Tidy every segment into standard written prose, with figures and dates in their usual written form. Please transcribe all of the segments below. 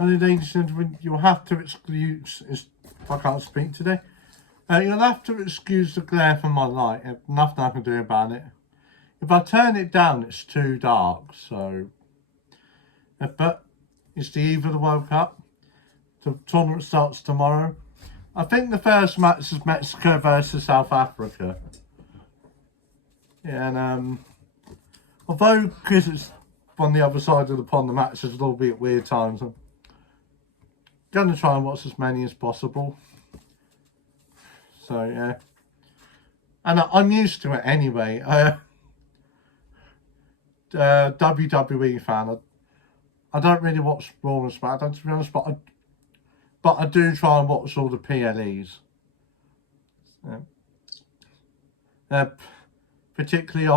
And ladies and gentlemen, you'll have to excuse, if I can't speak today, you'll have to excuse the glare from my light. Nothing I can do about it. If I turn it down, it's too dark, so... but it's the eve of the World Cup. The tournament starts tomorrow. I think the first match is Mexico versus South Africa. Yeah, and although, because it's on the other side of the pond, the matches will all be at weird times. I'm going to try and watch as many as possible. So, yeah. And I'm used to it anyway. WWE fan. I don't really watch Raw and SmackDown, to be honest, but I do try and watch all the PLEs. Particularly,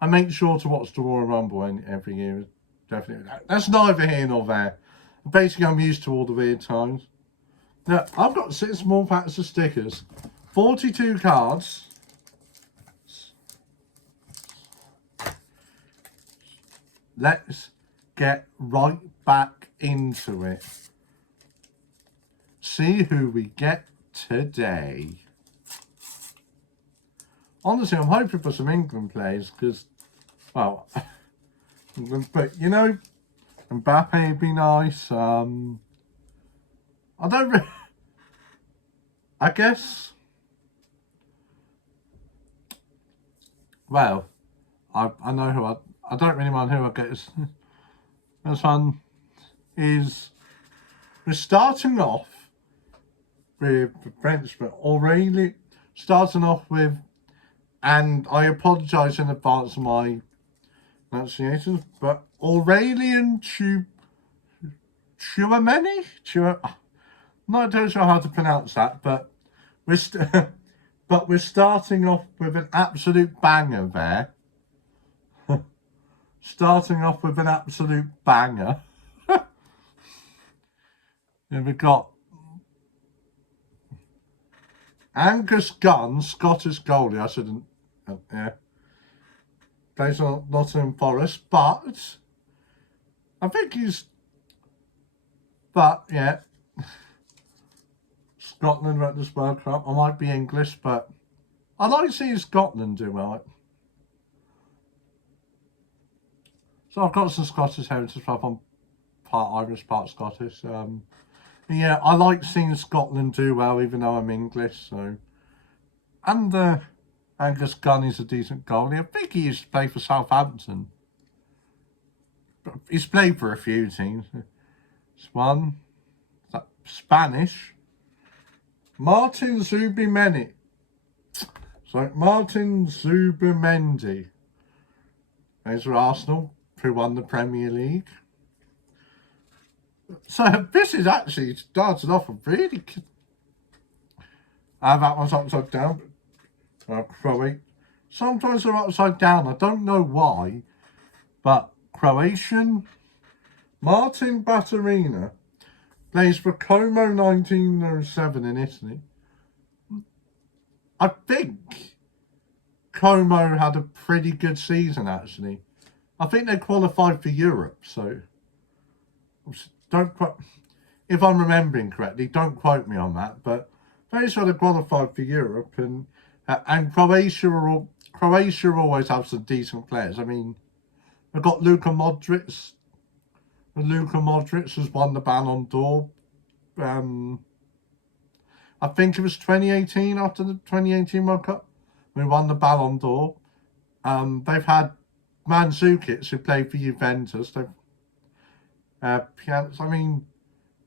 I make sure to watch the Royal Rumble every year. Definitely. That's neither here nor there. Basically, I'm used to all the weird times. Now, I've got 6 small packs of stickers. 42 cards. Let's get right back into it. See who we get today. Honestly, I'm hoping for some England players because, well, but you know, Mbappe would be nice. I guess, well, I know who I don't really mind who I get. This one is, we're starting off with the Frenchman, Aurelie, starting off with, and I apologise in advance for my pronunciations, but Aurelian Chouameni? Not entirely sure how to pronounce that, but we're starting off with an absolute banger there. Starting off with an absolute banger. And we've got Angus Gunn, Scottish goalie. I shouldn't. Yeah. Plays on Nottingham Forest, but I think he's. But yeah, Scotland at this World Cup. I might be English, but I like seeing Scotland do well. So I've got some Scottish heritage. I'm part Irish, part Scottish. Yeah, I like seeing Scotland do well, even though I'm English. So, and Angus Gunn is a decent goalie. I think he used to play for Southampton. He's played for a few teams. This one, Spanish. Martin Zubimendi. So Martin Zubimendi. Those are Arsenal, who won the Premier League. So this is actually started off a really. That one's upside down. Croatia. Sometimes they're upside down. I don't know why, but Croatian. Martin Batterina plays for Como 1907 in Italy. I think Como had a pretty good season actually. I think they qualified for Europe, so. Don't quote, if I'm remembering correctly, don't quote me on that, but they sort of qualified for Europe, and Croatia always have some decent players. I mean, they've got Luka Modric. Luka Modric has won the Ballon d'Or. I think it was 2018, after the 2018 World Cup, we won the Ballon d'Or. They've had Mandzukic, who played for Juventus. They've Pjanic,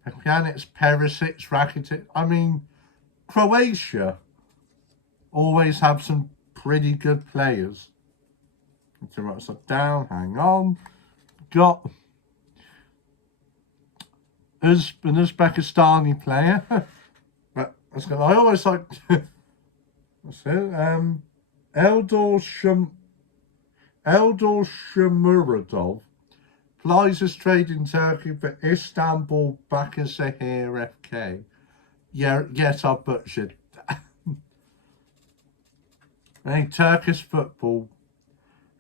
Perisic, Rakitic. I mean, Croatia always have some pretty good players. So write stuff down, hang on. Got an Uzbekistani player. But that's good. I always like. That's it. Eldor Shamuradov. Plies his trade in Turkey for Istanbul Başakşehir FK. Yeah, yes, I butchered. I think Turkish football.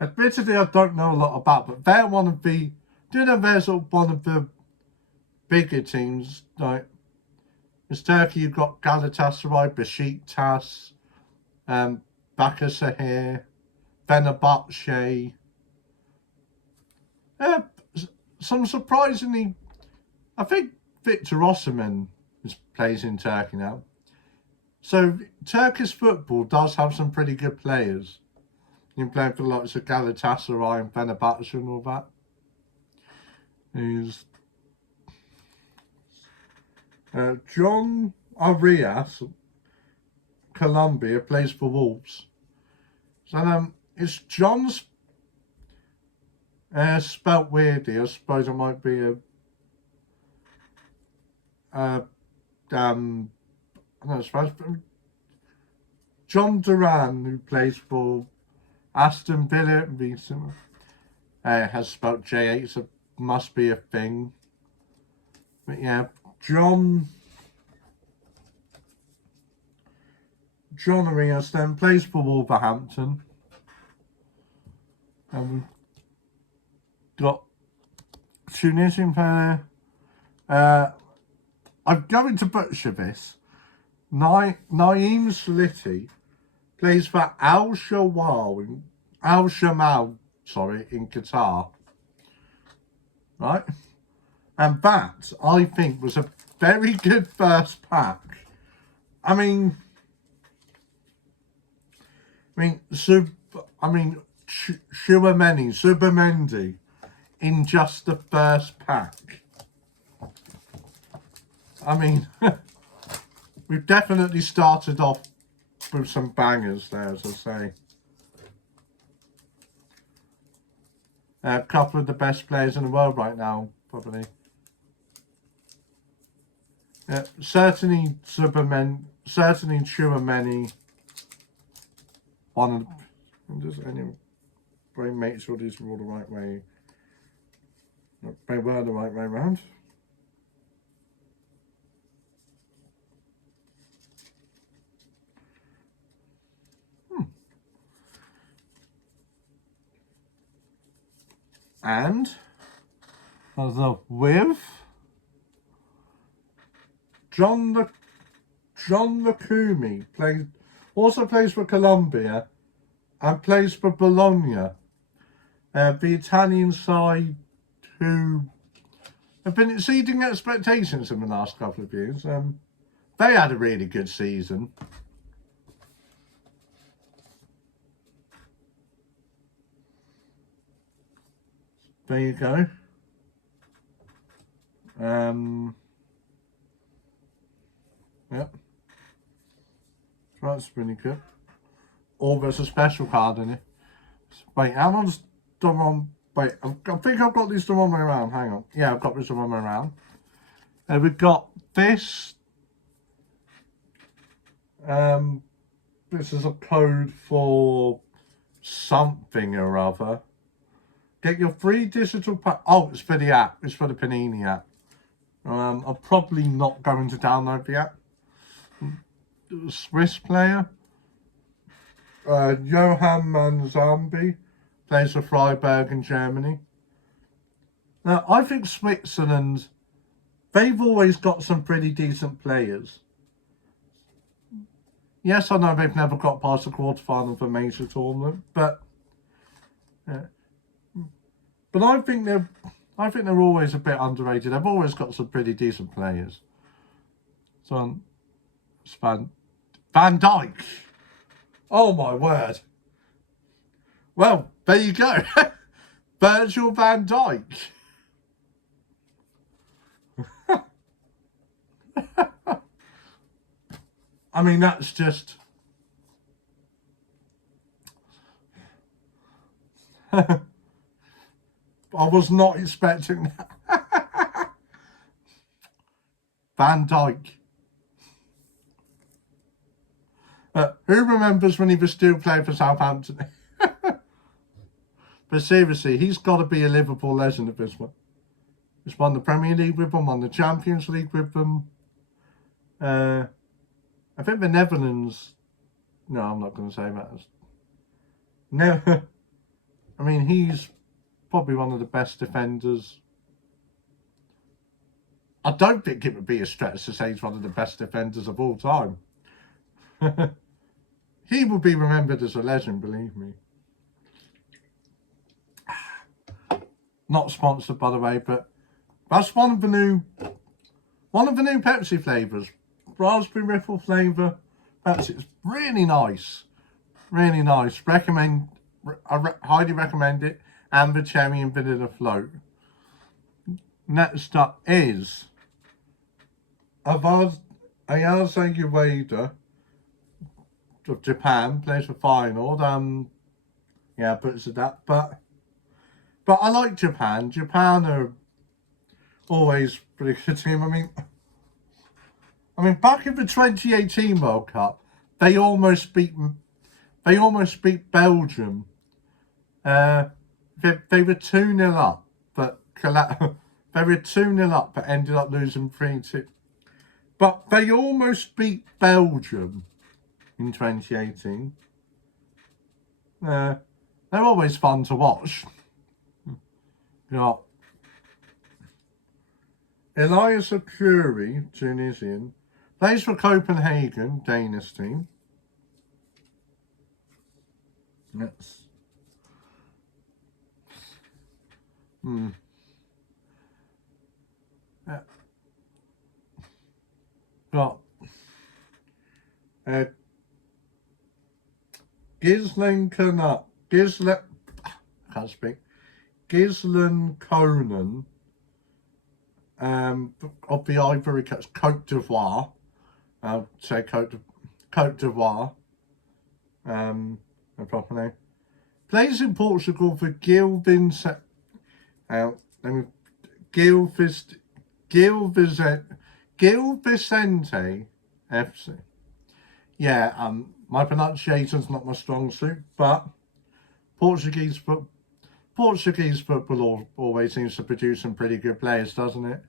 Admittedly, I don't know a lot about, but they're one of the do you know there's one of the bigger teams, like, in Turkey you've got Galatasaray, Beşiktaş, Başakşehir, Fenerbahçe. Some surprisingly, I think Victor Osimhen plays in Turkey now. So Turkish football does have some pretty good players. You can play for the likes of Galatasaray and Fenerbahçe and all that. He's John Arias, Colombia, plays for Wolves. So it's John's spelt weirdly. I suppose it might be I don't know, John Duran, who plays for Aston Villa recently, has spelt J8, so must be a thing. But yeah, John Arias then plays for Wolverhampton. And we've got Tunisian player. I'm going to butcher this. Naeem Sliti plays for Al Shamal in Qatar. Right? And that, I think, was a very good first pack. I mean, Subamendi in just the first pack. I mean, we've definitely started off with some bangers there, as I say. A couple of the best players in the world right now, probably. Certainly Tchouaméni. One of the, does anyone make sure these are all the right way? They were the right way around. And with John Lukumi also plays for Colombia and plays for Bologna, the Italian side who have been exceeding expectations in the last couple of years. They had a really good season. There you go. Yep. That's really good. Oh, there's a special card in it. Wait, how long's the wrong? Wait, I think I've got these the wrong way around. Hang on. Yeah, I've got this the wrong way around. We've got this. This is a code for something or other. Get your free digital pack. Oh, it's for the app. It's for the Panini app. I'm probably not going to download the app. Swiss player. Johann Manzambi plays for Freiburg in Germany. Now, I think Switzerland, they've always got some pretty decent players. Yes, I know they've never got past the quarterfinal of a major tournament, but I think they're always a bit underrated. They've always got some pretty decent players. So, Van Dijk. Oh my word. Well, there you go. Virgil van Dijk. I mean, that's just... I was not expecting that. Van Dijk. Who remembers when he was still playing for Southampton? But seriously, he's got to be a Liverpool legend at this one. He's won the Premier League with them, won the Champions League with them. I think the Netherlands... No, I'm not going to say that. No, I mean, he's probably one of the best defenders I don't think it would be a stretch to say he's one of the best defenders of all time. He will be remembered as a legend, believe me. Not sponsored, by the way, but that's one of the new Pepsi flavors. Raspberry Riffle flavor. It's really nice. Really nice. I highly recommend it. And the cherry and vanilla float. Next up is Ayase Ueda of Japan, plays for Feyenoord. Yeah, but it's that. But I like Japan. Japan are always pretty good team. I mean, back in the 2018 World Cup, they almost beat Belgium. They were 2-0 up, but they were 2-0 up, but ended up losing 3-2. But they almost beat Belgium in 2018. They're always fun to watch. Yeah. Elias Akuri, Tunisian, plays for Copenhagen, Danish team. Yes. Got Ghislain Conan of the Ivory Coast, Côte d'Ivoire. I'll say Côte d'Ivoire. No proper name. Plays in Portugal for Gil Vicente FC. Yeah, my pronunciation's not my strong suit, but Portuguese football always seems to produce some pretty good players, doesn't it?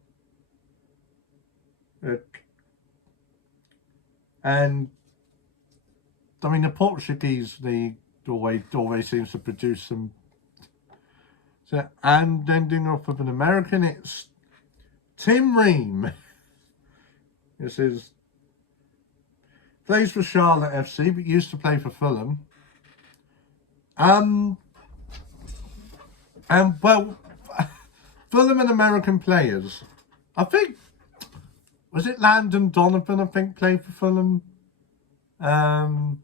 And I mean, the Portuguese league always seems to produce some. So, and ending off with an American, it's Tim Ream. This is plays for Charlotte FC, but used to play for Fulham. And well, Fulham and American players. I think, was it Landon Donovan, I think, played for Fulham? When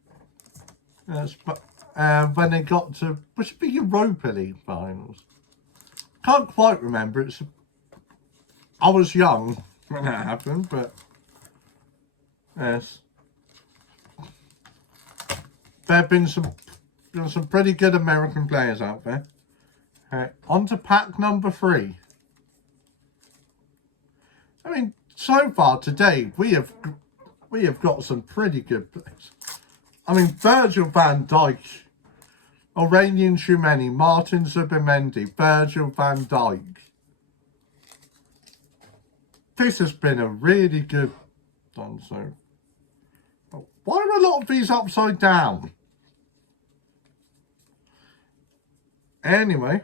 they got to, which would be Europa League finals. Can't quite remember. I was young when that happened, but yes. There have been some pretty good American players out there. On to pack number 3. I mean, so far today we have got some pretty good players. I mean, Virgil van Dijk, Aurélien Tchouameni, Martin Zubimendi, Virgil van Dijk. This has been a really good done. So, why are a lot of these upside down? Anyway,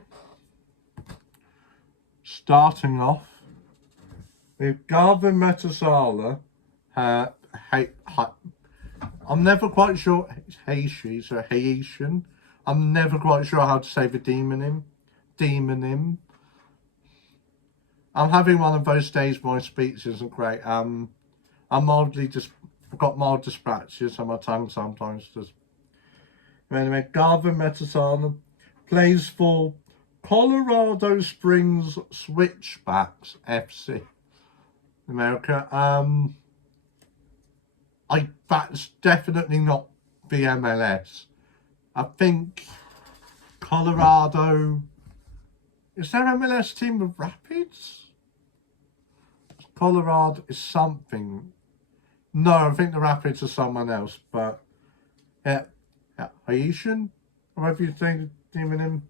starting off with Garvin Metasala. I'm never quite sure. Haitian. I'm never quite sure how to say the demonym. I'm having one of those days where my speech isn't great. I've got mild dyspraxia, so my tongue sometimes just. Anyway, Garvin Metasala plays for Colorado Springs Switchbacks FC, America. That's definitely not the MLS. I think Colorado. Is there an MLS team of Rapids? Colorado is something. No, I think the Rapids are someone else. But yeah, Haitian, whatever you think, demon him.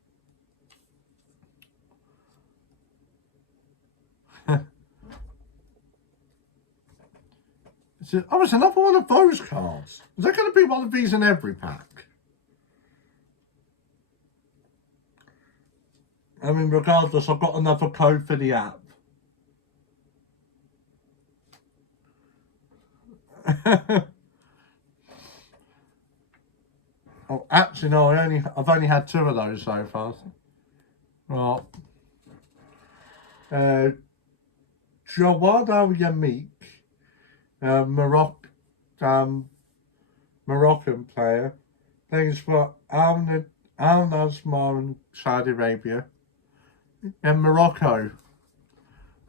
Oh, it's another one of those cards. Is there going to be one of these in every pack? I mean, regardless, I've got another code for the app. Oh, actually, no. I've only had 2 of those so far. Right. Jawad Al Yamik, Moroccan player, plays for Al Nasmar in Saudi Arabia and Morocco.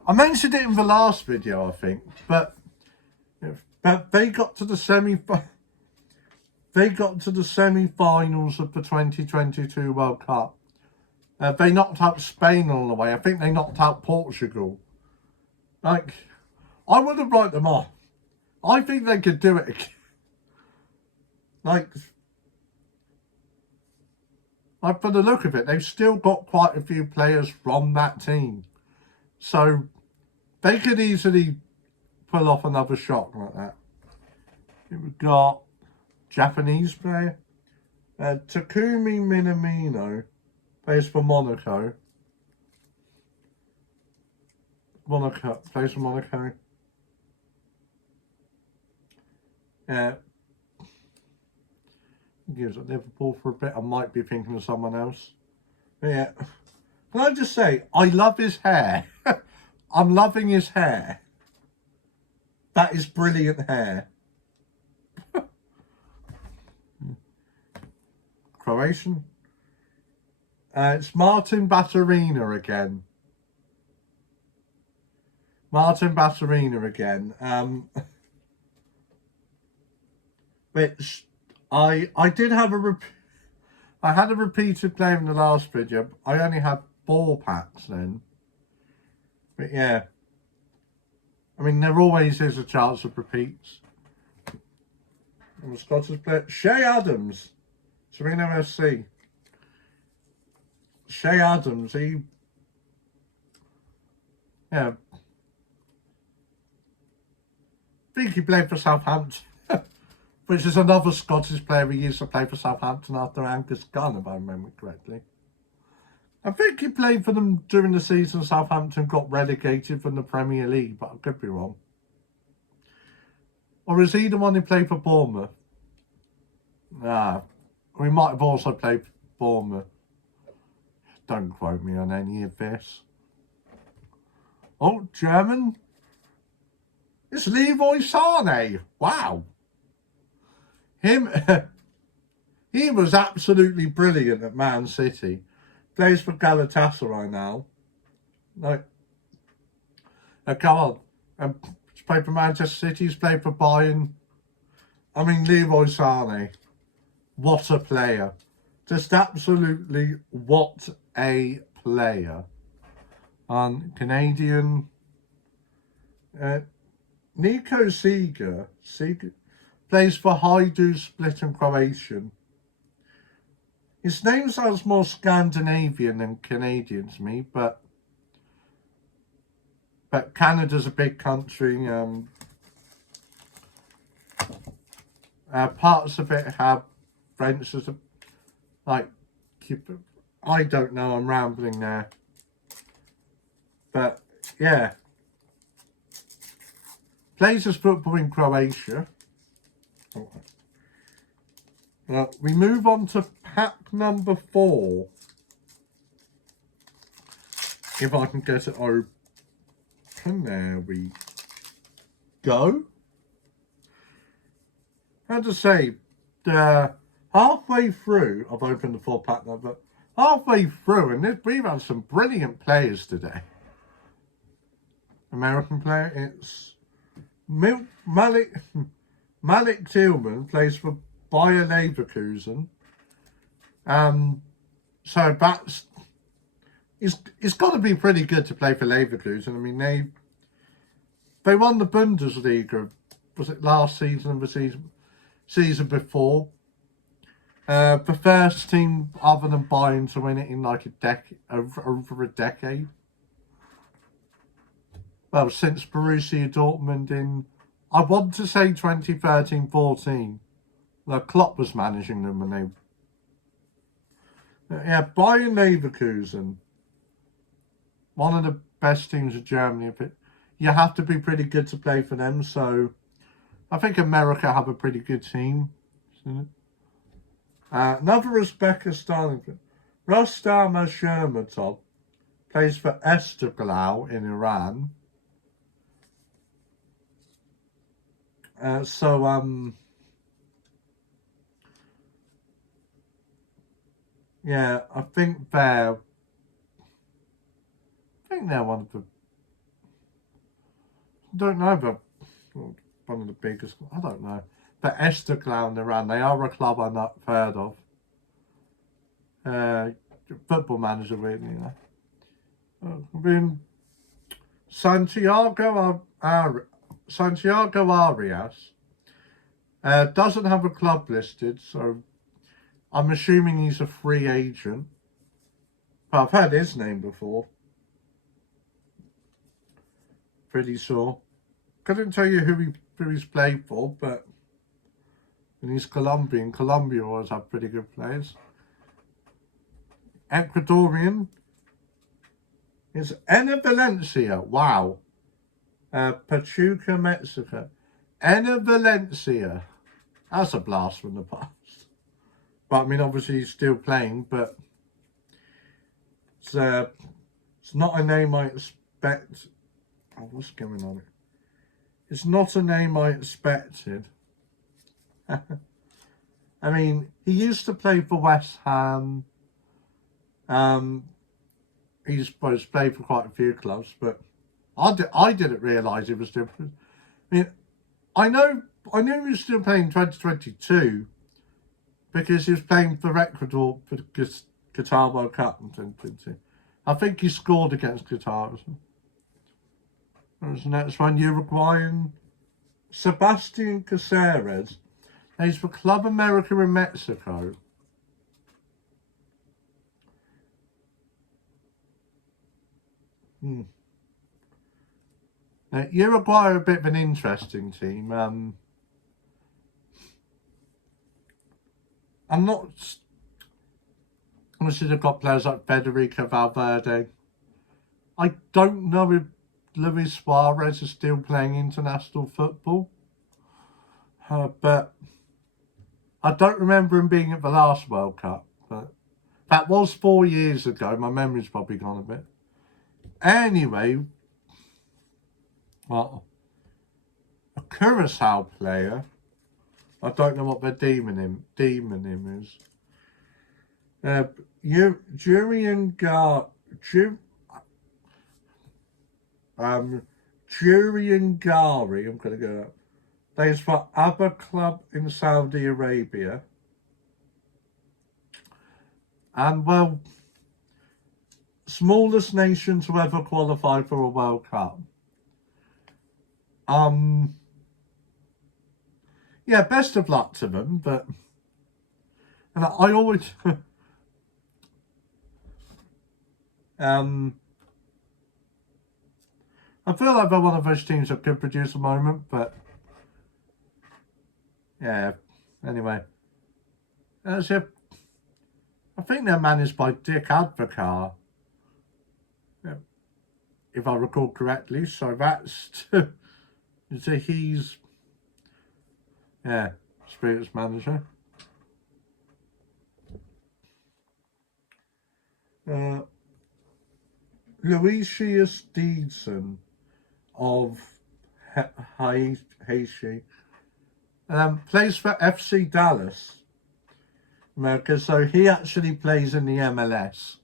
I mentioned it in the last video, I think, but they got to the semi-finals of the 2022 World Cup. They knocked out Spain all the way. I think they knocked out Portugal. Like, I would have written them off. I think they could do it again. Like, for the look of it, they've still got quite a few players from that team. So, they could easily pull off another shot like that. We've got Japanese player. Takumi Minamino plays for Monaco. Plays for Monaco. Gives at Liverpool for a bit. I might be thinking of someone else. But yeah. Can I just say, I love his hair. I'm loving his hair. That is brilliant hair. Croatian. It's Martin Baturina again. Which I did have I had a repeated player in the last video. I only had 4 packs then. But yeah. I mean, there always is a chance of repeats. And the Scottish player, Shea Adams, Torino FC. Shea Adams, yeah. I think he played for Southampton, which is another Scottish player who used to play for Southampton after Angus Gunn, if I remember correctly. I think he played for them during the season Southampton got relegated from the Premier League, but I could be wrong. Or is he the one who played for Bournemouth? Nah, we might have also played for Bournemouth. Don't quote me on any of this. Oh, German. It's Leroy Sané. Wow. He was absolutely brilliant at Man City. Plays for Galatasaray now. No. Come on. He's played for Manchester City. He's played for Bayern. I mean, Leroy Sané. What a player. Just absolutely what a player. Canadian. Nico Seeger plays for Hajduk Split and Croatian. His name sounds more Scandinavian than Canadian to me, but Canada's a big country. Parts of it have French as a, like, I don't know, I'm rambling there. But yeah. Plays his football in Croatia. We move on to pack number 4. If I can get it open. There we go. How to say, halfway through, I've opened the 4-pack now, but halfway through, and we've had some brilliant players today. American player, it's Malik Tillman, plays for Bayer Leverkusen. So that's it's got to be pretty good to play for Leverkusen. I mean, they won the Bundesliga. Was it last season or the season before? The first team other than Bayern to win it in like a decade, over a decade. Well, since Borussia Dortmund in, I want to say 2013-14. The Klopp was managing them when they... Yeah, Bayern Leverkusen. One of the best teams of Germany. You have to be pretty good to play for them, so I think America have a pretty good team. Another Uzbekistan. Rostam Ashurmatov plays for Esteghlal in Iran. Yeah, I think they're one of the. I don't know, but one of the biggest. I don't know. But Esteghlal in Iran, they are a club I'm not heard of. Football manager, really, you know. I mean, Santiago Arias doesn't have a club listed, so I'm assuming he's a free agent. But I've heard his name before. Pretty sure. Couldn't tell you who he's played for, but and he's Colombian. Colombia always have pretty good players. Ecuadorian is Ena Valencia. Wow. Pachuca, Mexico. Ena Valencia. That's a blast from the past. But I mean, obviously he's still playing, but it's not a name I expect. Oh, what's going on? It's not a name I expected. I mean, he used to play for West Ham. He's supposed to play for quite a few clubs, but I didn't realise he was still. I mean, I knew he was still playing in 2022 because he was playing for Ecuador for the Qatar World Cup in 2022. I think he scored against Qatar. That was the next one, Uruguayan Sebastian Caceres. He's for Club America in Mexico. Now, Uruguay are a bit of an interesting team. I'm not. Obviously, they've got players like Federico Valverde. I don't know if Luis Suarez is still playing international football. But I don't remember him being at the last World Cup. But that was 4 years ago. My memory's probably gone a bit. Anyway, well, a Curacao player. I don't know what their demonym is. Jurian Gari, I'm going to go up. Plays for Abba Club in Saudi Arabia. And, well, smallest nation to ever qualify for a World Cup. Yeah, best of luck to them, but and I always I feel like they're one of those teams that could produce a moment, but yeah, anyway. That's it. I think they're managed by Dick Advocar, if I recall correctly, so that's so he's Spirits manager. Lucius Deedson of Haiti plays for FC Dallas, America, so he actually plays in the MLS.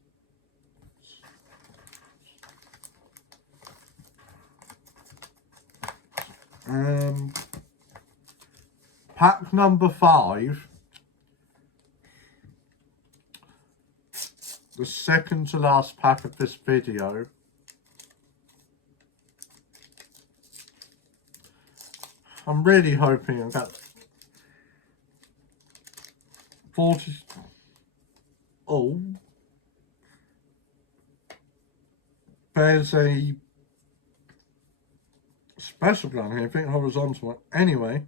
Pack number 5. The second to last pack of this video. I'm really hoping I've got 40. Oh. There's a special gun here, I think horizontal one. Anyway,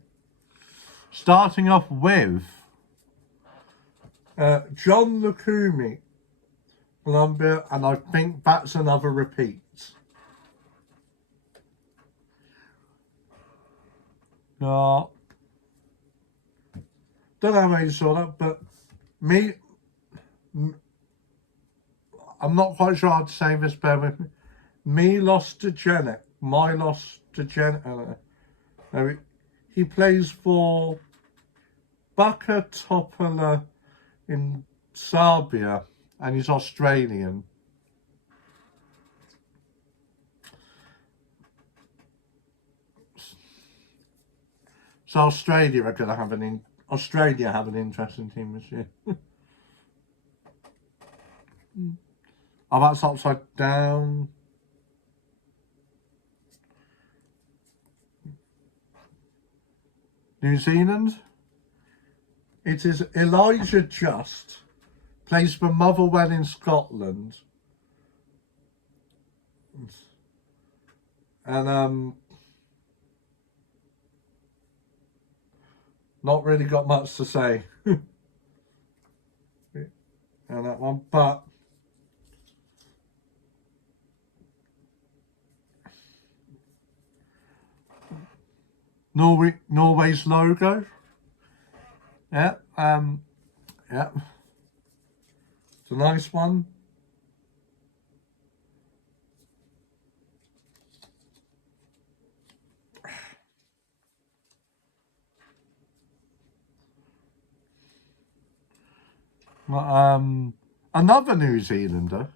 starting off with John Lukumi, Colombia, and I think that's another repeat. Got, don't know how you saw that, but I'm not quite sure how to say this, bear with me. Me lost to Janet. My lost to Janet. He plays for Baka Topola in Serbia, and he's Australian. So Australia are going to have Australia have an interesting team this year. Oh, that's upside down. New Zealand. It is Elijah Just, plays for Motherwell in Scotland. And not really got much to say on that one, but Norway's logo. Yeah, yeah. It's a nice one. Another New Zealander,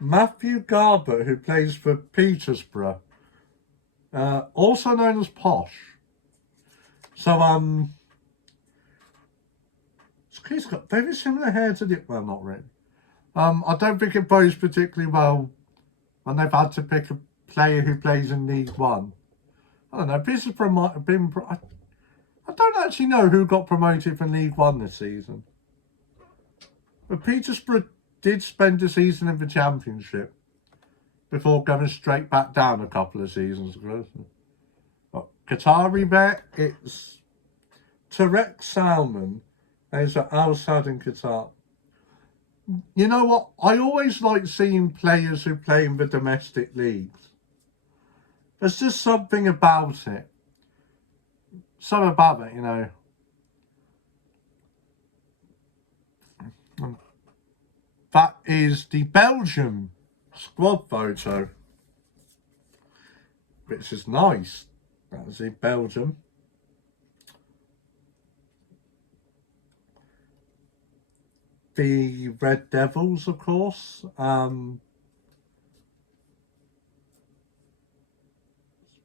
Matthew Garbutt, who plays for Peterborough, also known as Posh. So he's got very similar hair to the, well, not really. I don't think it bodes particularly well when they've had to pick a player who plays in League One. I don't know. Peterborough might have been. I don't actually know who got promoted from League One this season. But Peterborough did spend a season in the Championship before going straight back down a couple of seasons ago. Qatari bet, it's Tarek Salman. There's Al Sadd in Qatar. You know what? I always like seeing players who play in the domestic leagues. There's just something about it. Something about it, you know. That is the Belgium squad photo, which is nice. That was in Belgium. The Red Devils, of course.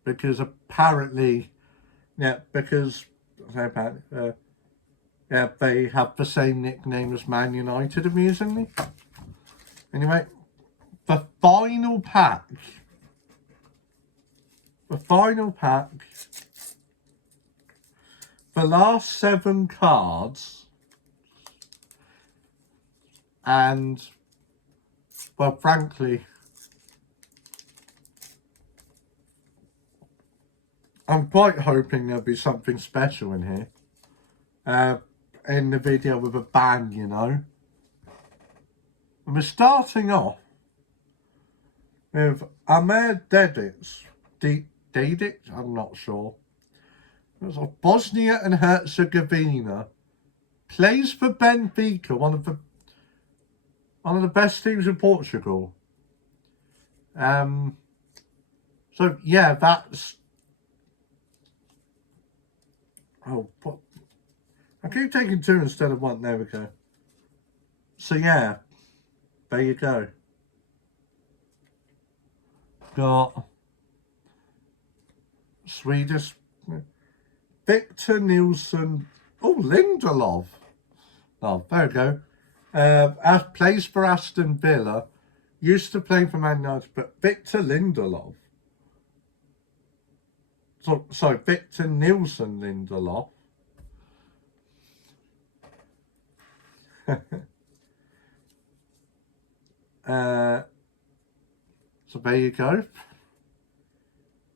Because apparently, yeah, because yeah, they have the same nickname as Man United, amusingly. Anyway, the final pack. The last 7 cards. And, well, frankly, I'm quite hoping there'll be something special in here. In the video with a bang, you know. And we're starting off with Ahmed Dedic, I'm not sure. It's of Bosnia and Herzegovina. Plays for Benfica, one of the best teams in Portugal. So yeah, that's. Oh, what? I keep taking 2 instead of 1. There we go. So yeah, there you go. Got Swedish Victor Nilsson. Oh, Lindelof. Oh, there we go. Plays for Aston Villa. Used to play for Man United, but Victor Lindelof. So Victor Nilsson Lindelof. So there you go.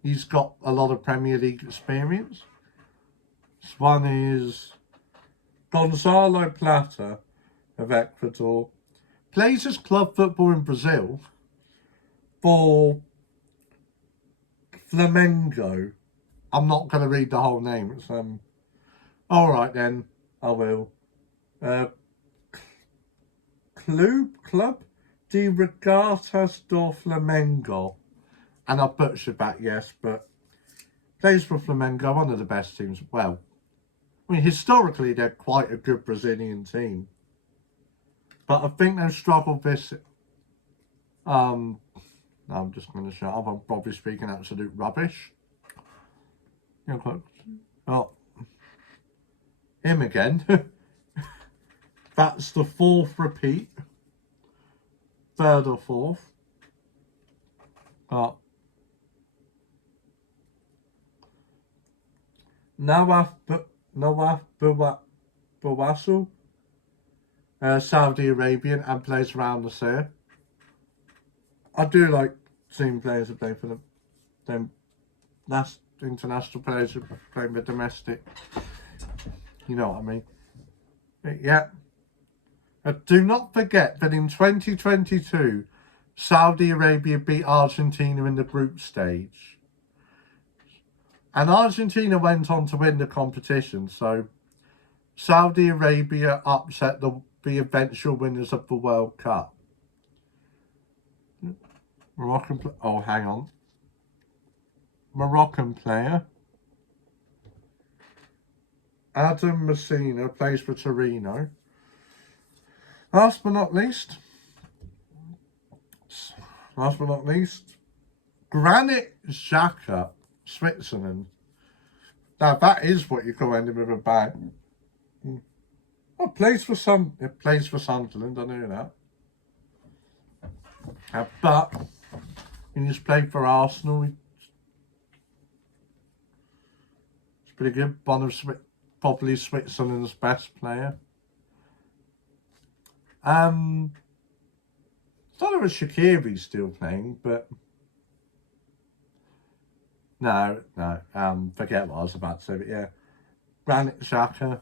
He's got a lot of Premier League experience. This one is Gonzalo Plata of Ecuador. Plays his club football in Brazil for Flamengo. I'm not going to read the whole name. It's all right then, I will. Club de Regatas do Flamengo, and I butchered that, yes, but plays for Flamengo, one of the best teams. Well, I mean, historically they're quite a good Brazilian team, but I think they've struggled this. I'm just going to shut up. I'm probably speaking absolute rubbish. Oh, him again. That's the fourth repeat. Third or fourth. Nawaf Bawasu, Saudi Arabian, and plays around the sea. I do like seeing players who play for them. That's international players who play for domestic. You know what I mean? But yeah. Do not forget that in 2022, Saudi Arabia beat Argentina in the group stage. And Argentina went on to win the competition, so Saudi Arabia upset the eventual winners of the World Cup. Hang on. Moroccan player. Adam Messina plays for Torino. Last but not least, Granit Xhaka, Switzerland. Now that is what you call ending with a bang. Oh, plays for Sunderland, I know that. But he just played for Arsenal. It's pretty good. One of probably Switzerland's best player. I don't know if Shaqiri's still playing, but no. Forget what I was about to say, but yeah, Granit Xhaka.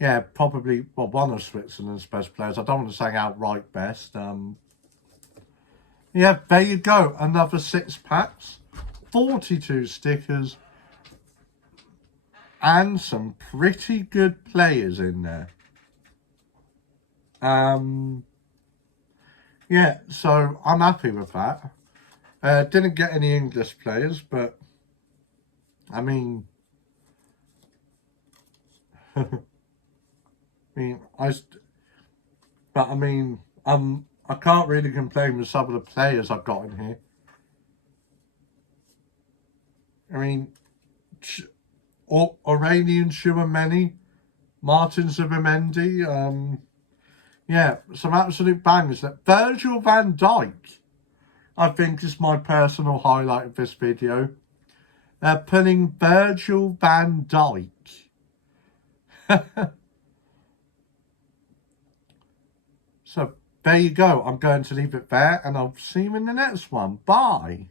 Yeah, probably one of Switzerland's best players. I don't want to say outright best. Yeah, there you go. Another 6 packs, 42 stickers, and some pretty good players in there. Yeah, so I'm happy with that. Didn't get any English players, but I mean, I can't really complain with some of the players I've got in here. I mean, Aurelian Tchouameni, Martin Zubimendi, yeah, some absolute bangers. Virgil van Dijk, I think, is my personal highlight of this video. Putting Virgil van Dijk. So there you go. I'm going to leave it there, and I'll see you in the next one. Bye.